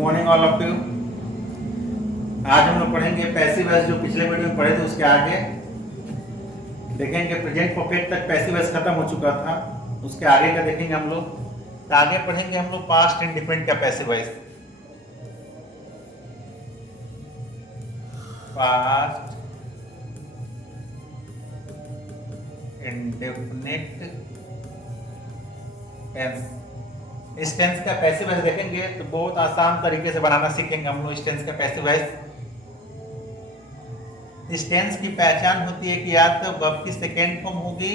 Morning all of you. आज हम लोग पढ़ेंगे पैसिव वॉइस, जो पिछले वीडियो में पढ़े थे उसके आगे देखेंगे। प्रेजेंट परफेक्ट तक पैसिव वॉइस खत्म हो चुका था, उसके आगे का देखेंगे हम लोग। तो आगे पढ़ेंगे हम लोग पास्ट इंडिफरेंट का passive voice. Past indefinite tense. इस टेंस का पैसिव वॉइस देखेंगे तो बहुत आसान तरीके से बनाना सीखेंगे हम लोग इस टेंस का पैसिव वॉइस। इस टेंस की पहचान होती है कि या तो वर्ब की सेकेंड फॉर्म होगी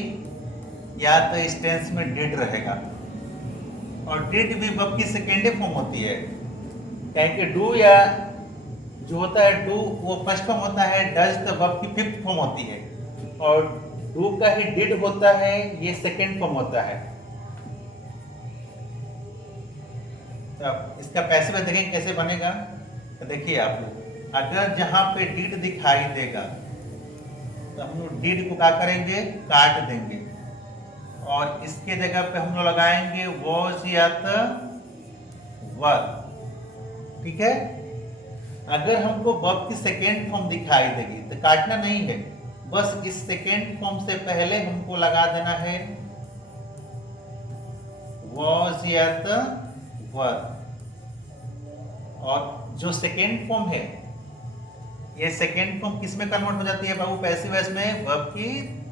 या तो इस टेंस में डिड रहेगा, और डिड भी वर्ब की सेकेंड फॉर्म होती है। क्योंकि डू या जो होता है डू वो फर्स्ट फॉर्म होता है, डज तो वर्ब की फिफ्थ फॉर्म होती है, और डू का ही डिड होता है, ये सेकेंड फॉर्म होता है। इसका पैसिव देखेंगे कैसे बनेगा। तो देखिए आप लोग, अगर जहां पे डिड दिखाई देगा तो हम लोग डिड को क्या करेंगे, काट देंगे, और इसके जगह पे हम लोग लगाएंगे वॉज या तो वर। ठीक है। अगर हमको वर्ब की सेकेंड फॉर्म दिखाई देगी तो काटना नहीं है, बस इस सेकेंड फॉर्म से पहले हमको लगा देना है वॉज या तो वर। और जो सेकेंड फॉर्म है, ये सेकेंड फॉर्म किस में कन्वर्ट हो जाती है बाबू, पैसिव वॉइस में, वर्ब की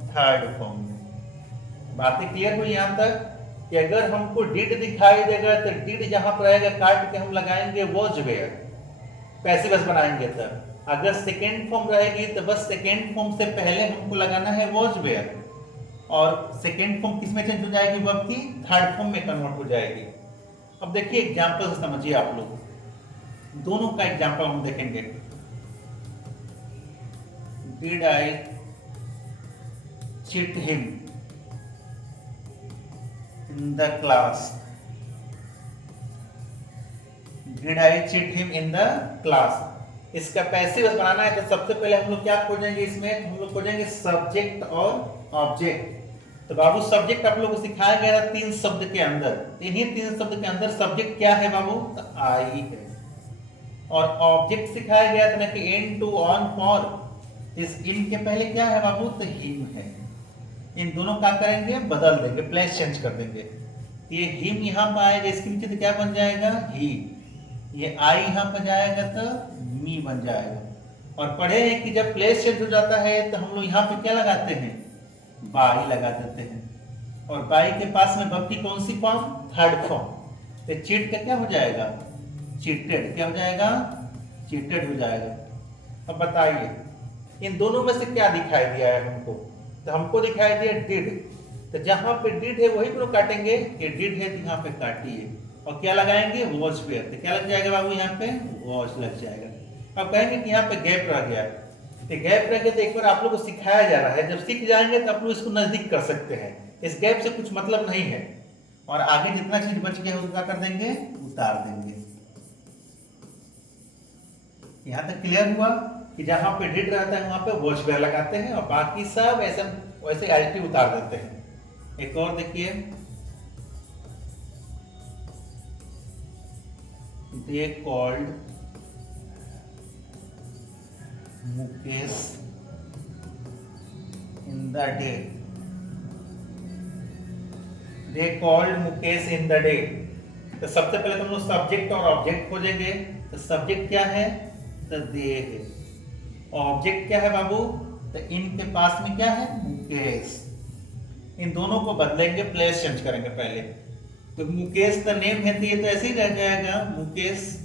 थर्ड फॉर्म में। बातें क्लियर हुई यहां तक कि अगर हमको डिड दिखाई देगा तो डिड जहां पर रहेगा काट के हम लगाएंगे वॉज वेयर, पैसिव वॉइस बनाएंगे। तब अगर सेकेंड फॉर्म रहेगी तो बस सेकेंड फॉर्म से पहले हमको लगाना है वॉज वेयर, और सेकेंड फॉर्म किस में चेंज हो जाएगी, वर्ब की थर्ड फॉर्म में कन्वर्ट हो जाएगी। अब देखिए एग्जांपल से समझिए आप लोग, दोनों का एग्जांपल हम देखेंगे। Did I cheat him in the class. Did I cheat him in the class. इसका पैसिव बनाना है तो सबसे पहले हम लोग क्या खोजेंगे, इसमें हम लोग खोजेंगे सब्जेक्ट और ऑब्जेक्ट। तो बाबू सब्जेक्ट आप लोगों को सिखाया गया था 3 शब्द के अंदर, इन्हीं 3 शब्द के अंदर सब्जेक्ट क्या है बाबू, तो आई है। और ऑब्जेक्ट सिखाया गया था ना कि इन टू ऑन फॉर, इस इन के पहले क्या है बाबू, तो हिम है। इन दोनों का करेंगे, बदल देंगे, प्लेस चेंज कर देंगे। ये हिम यहाँ पर आएगा, इसके नीचे तो क्या बन जाएगा, ही। ये आई यहाँ पर जाएगा तो मी बन जाएगा। और पढ़े हैं कि जब प्लेस चेंज हो जाता है तो हम लोग यहाँ पे क्या लगाते हैं, बाई लगा देते हैं। और बाई के पास में वर्ब की कौन सी फॉर्म, थर्ड फॉर्म। तो चीट का क्या हो जाएगा, चीटेड। क्या हो जाएगा, चीटेड हो जाएगा। अब बताइए इन दोनों में से क्या दिखाई दिया है हमको, तो हमको दिखाई दिया डिड। तो जहां पे डिड है वही को काटेंगे, कि डिड है तो यहाँ पे काटिए, और क्या लगाएंगे, वॉज पे। तो क्या लग जाएगा बाबू, यहाँ पे वॉज लग जाएगा। अब कहेंगे कि यहाँ पे गैप रह गया, तो गैप रह गया तो एक बार आप लोग को सिखाया जा रहा है, जब सीख जाएंगे तो आप लोग इसको नजदीक कर सकते हैं। इस गैप से कुछ मतलब नहीं है, और आगे जितना चीज बच गया उसका कर देंगे, उतार देंगे। यहां तक क्लियर हुआ कि जहां पे डिड रहता है वहां पे वॉज वेयर लगाते हैं, और बाकी सब ऐसे वैसे एडिटिव उतार देते हैं। एक और देखिए, they called Mukesh in the day. They called Mukesh in the day. तो सबसे पहले तुम लोग सब्जेक्ट और ऑब्जेक्ट खोजेंगे। तो सब्जेक्ट क्या है, तो दे है। ऑब्जेक्ट क्या है बाबू, तो इनके पास में क्या है, मुकेश। इन दोनों को बदलेंगे, प्लेस चेंज करेंगे पहले। तो मुकेश का नेम है तो ये तो ऐसे ही रह जाएगा मुकेश,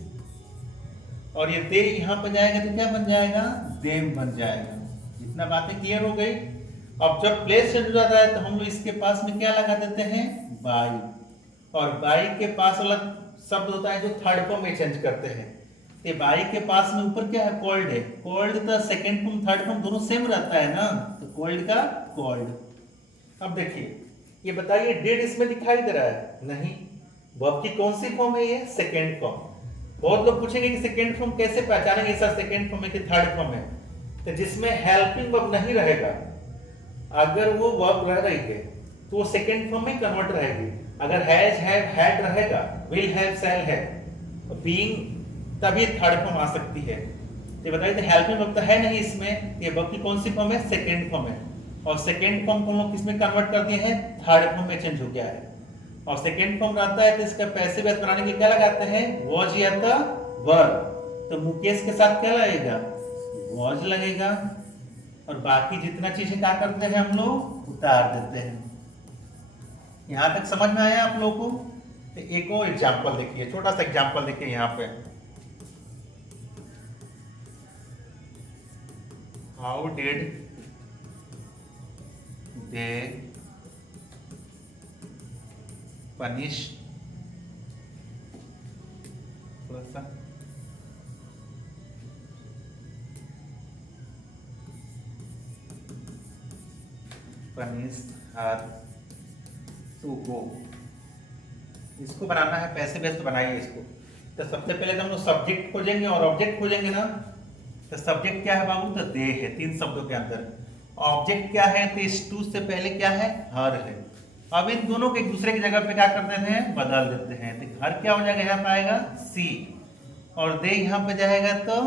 और ये दे यहाँ पर जाएगा तो क्या बन जाएगा, देम बन जाएगा। जितना बातें क्लियर हो गई। अब जब प्लेस चेंज हो जाता है तो हम लोग इसके पास में क्या लगा देते हैं, बाई। और बाई के पास वाला शब्द होता है जो थर्ड फॉर्म में चेंज करते हैं। ये बाई के पास में ऊपर क्या है, कॉल्ड है। कॉल्ड तो सेकंड फॉर्म थर्ड फॉर्म दोनों सेम रहता है ना, तो कॉल्ड का कॉल्ड। अब देखिए ये बताइए डिड इसमें दिखाई दे रहा है, नहीं। वर्ब की कौन सी फॉर्म है, ये सेकंड फॉर्म। बहुत लोग पूछेंगे कि सेकंड फॉर्म कैसे पहचानेंगे, सर सेकंड फॉर्म है कि थर्ड फॉर्म है। तो जिसमें हेल्पिंग वर्ब नहीं रहेगा, अगर वो वर्ब रह रही है तो वो सेकंड फॉर्म में कन्वर्ट रहेगी। अगर हैज हैव हैड रहेगा, will have shall have, being तभी थर्ड फॉर्म आ सकती है। तो बताइए, तो हेल्पिंग वर्ब तो है नहीं इसमें, ये वर्ब की कौन सी फॉर्म है? सेकेंड फॉर्म है। और सेकेंड फॉर्म को हम लोग किसमें कन्वर्ट कर दिए हैं? थर्ड फॉर्म में चेंज हो गया है। और सेकेंड फॉर्म रहता है तो इसका पैसिव वॉइस बनाने के लिए क्या लगाते हैं? वॉज या द वर्ब। तो मुकेश के साथ क्या लगेगा? वॉज लगेगा। और बाकी जितना चीजें क्या करते हैं हम लोग? उतार देते हैं। यहां तक समझ में आया आप लोगों को? तो एक और एग्जांपल देखिए, छोटा सा एग्जांपल देखिए यहाँ पे। हाउ डिड दे पनिश, थोड़ा सा पनिश हर टू गो। इसको बनाना है पैसे बेस, तो बनाइए इसको। तो सबसे पहले तो हम लोग सब्जेक्ट खोजेंगे और ऑब्जेक्ट खोजेंगे ना। तो सब्जेक्ट क्या है बाबू? तो दे है, तीन शब्दों के अंदर। ऑब्जेक्ट क्या है? तो इस टू से पहले क्या है? हर है। अब इन दोनों को एक दूसरे की जगह पे क्या कर देते हैं? बदल देते हैं। तो हर क्या हो जाएगा? यहाँ पे आएगा सी, और दे यहाँ पे जाएगा तो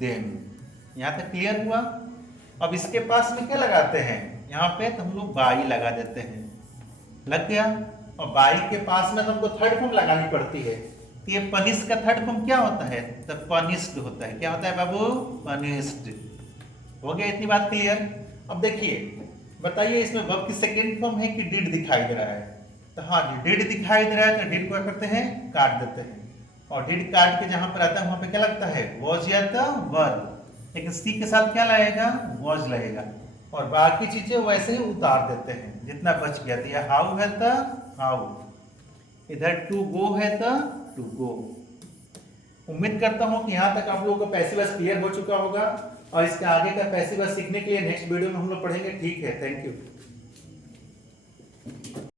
देम। यहाँ तक क्लियर हुआ? अब इसके पास में क्या लगाते हैं? यहाँ पे तो हम लोग बाई लगा देते हैं। लग गया? और बाई के पास में तो हमको थर्ड फॉर्म लगानी पड़ती है। तो ये पनिश का थर्ड फॉर्म क्या होता है? तो पनिश्ड होता है। क्या होता है बाबू? पनिश्ड। हो गया इतनी बात क्लियर? अब देखिए, बताइए इसमें वर्ब की सेकेंड फॉर्म है कि डिड दिखाई दे रहा है? तो हाँ जी, डिड दिखाई दे रहा है। तो डिड को क्या करते हैं? काट देते हैं। और डिड काट के जहां पर आता है वहां पे क्या लगता है? वॉज या द वर्ब। लेकिन सी के साथ क्या लगेगा? वॉज लगेगा। और बाकी चीजें वैसे ही उतार देते हैं जितना बच गया। तो हाउ है तो हाउ, इधर टू गो है तो टू गो। उम्मीद करता हूं कि यहां तक आप लोगों को पैसिव वॉइस क्लियर हो चुका होगा। और इसके आगे का पैसिव वॉइस सीखने के लिए नेक्स्ट वीडियो में हम लोग पढ़ेंगे। ठीक है, थैंक यू।